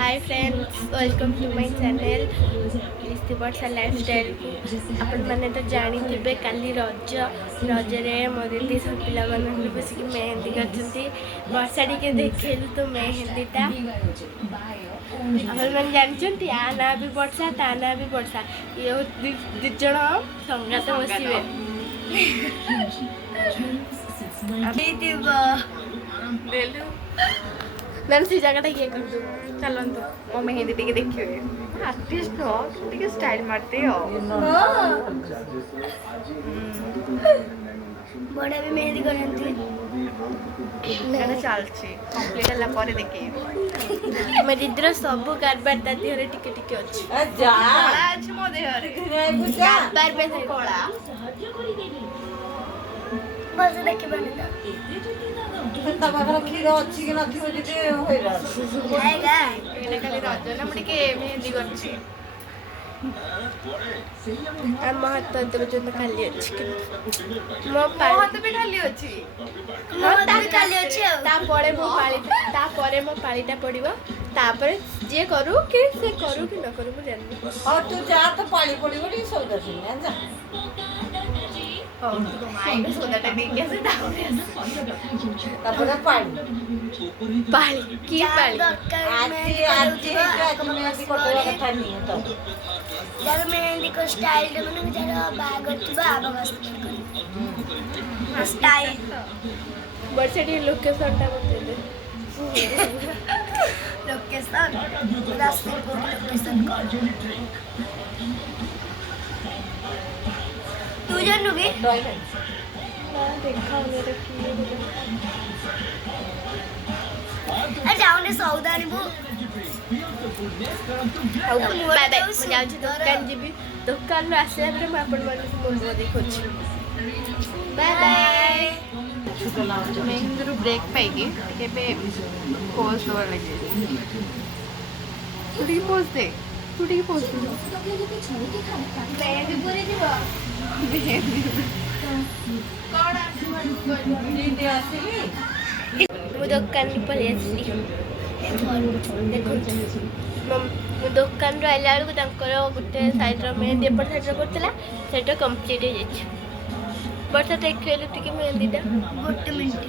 hi friends, welcome to my channel लिस्ती Varsha lifestyle को आपण मैंने तो जानी थे काली रजरे मो दीदी सब पिला माने बस कि मेहंदी करछंती वर्षा टिके देखैलु तो मेहंदीटा आपण मैंने जानछंती आ ना भी वर्षा ता ना भी वर्षा ये दि जण संगाते बसिबे अभी देलु मैंने से जगह ये कर दो चलंतु मो मेहंदी टिके देखियो आर्टिस्ट हो टिके स्टाइल मारते हो बड़ा भी मेहंदी करंती मेरा चलछि कंप्लीट हला परे देखि मैं दीदर सब कारबार ता देहरे टिके टिके अछि जा कोला अछि मो देहरे कारबार पे से कोला बस देखि बने ता पाखर क्षीर अछि कि नथि बोली जे होइरा आएगा एने खाली रज ना म टिके मेहंदी करछि हम हाथ तो बजन खाली अछि मो हाथ भी खाली अछि मो ता खाली अछि ता परे मो पालीटा पड़िबो तापर जे करू कि से करू कि न करू मु जाननी और तू जा तो पाली पड़ी बोली सौदा सुन जा हो तो माई भी सोदाटा देखे से तापर पाली पाली की पाली आज तुम्हें ऐसी कोटवा कथा नहीं है तो जब मेहंदी को स्टाइल दे मने जरा बैग होतिबा आबगस स्टाइल बरसेडी लोकेशन टा बते दे लोकेशन रास्ते को लोकेशन कर तू जानोगे ना देखा मेरे की अरे जाओ ने सौदा निबो बाय बाय मु जाउछि दुकान जीबी दुकान रो आसे हमरे आपण मन मुंबो देखोछि बाय बाय मेहंदी रो ब्रेक पाइगी टिके पे पोज दवा लगे तू टिके पोज दे मेहंदी पूरी दिबो कोन आसी दीदी आसीली मु दुकान पर आसी देखो मु दुकान रो आइला बेलू तांकर गोटे साइड रो मेहंदी एपट साइड रो करतला सेटा कंप्लीट हो जाछि बट देखैलु टिके मेहंदीटा गोटे मिनिट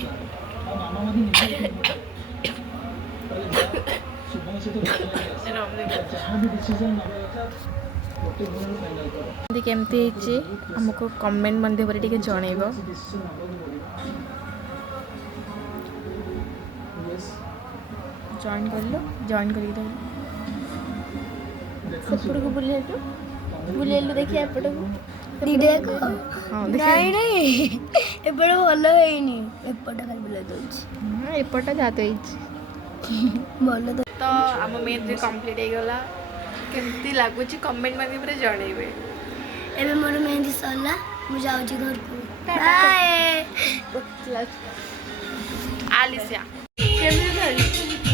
केमती ହେଇଛି ଆମକୁ କମେଣ୍ଟ ମାଧ୍ୟମରେ ଟିକେ ଜଣେଇବ ଜଏନ୍ କରିକି ସେପଟକୁ ବୁଲେଇଲୁ ଦେଖିଆ ଏପଟକୁ ହଁ ନାଇଁ ନାଇଁ ଏପଟେ ଭଲ ହେଇନି ଏପଟେ ଖାଲି ବୁଲେଇ ଦଉଛି ଏପଟଟା ଯାହା ତ ହେଇଛି ଭଲ ତ ଆମ ମେହେନ୍ଦି କମ୍ପ୍ଲିଟ୍ ହେଇଗଲା କେମିତି ଲାଗୁଛି କମେଣ୍ଟ ମାଧ୍ୟମରେ ଜଣେଇବେ ଏବେ ମୋର ମେହେନ୍ଦି ସରିଲା ମୁଁ ଯାଉଛି ଘରକୁ ବାଏ ଆଲିସିଆ କେମିତି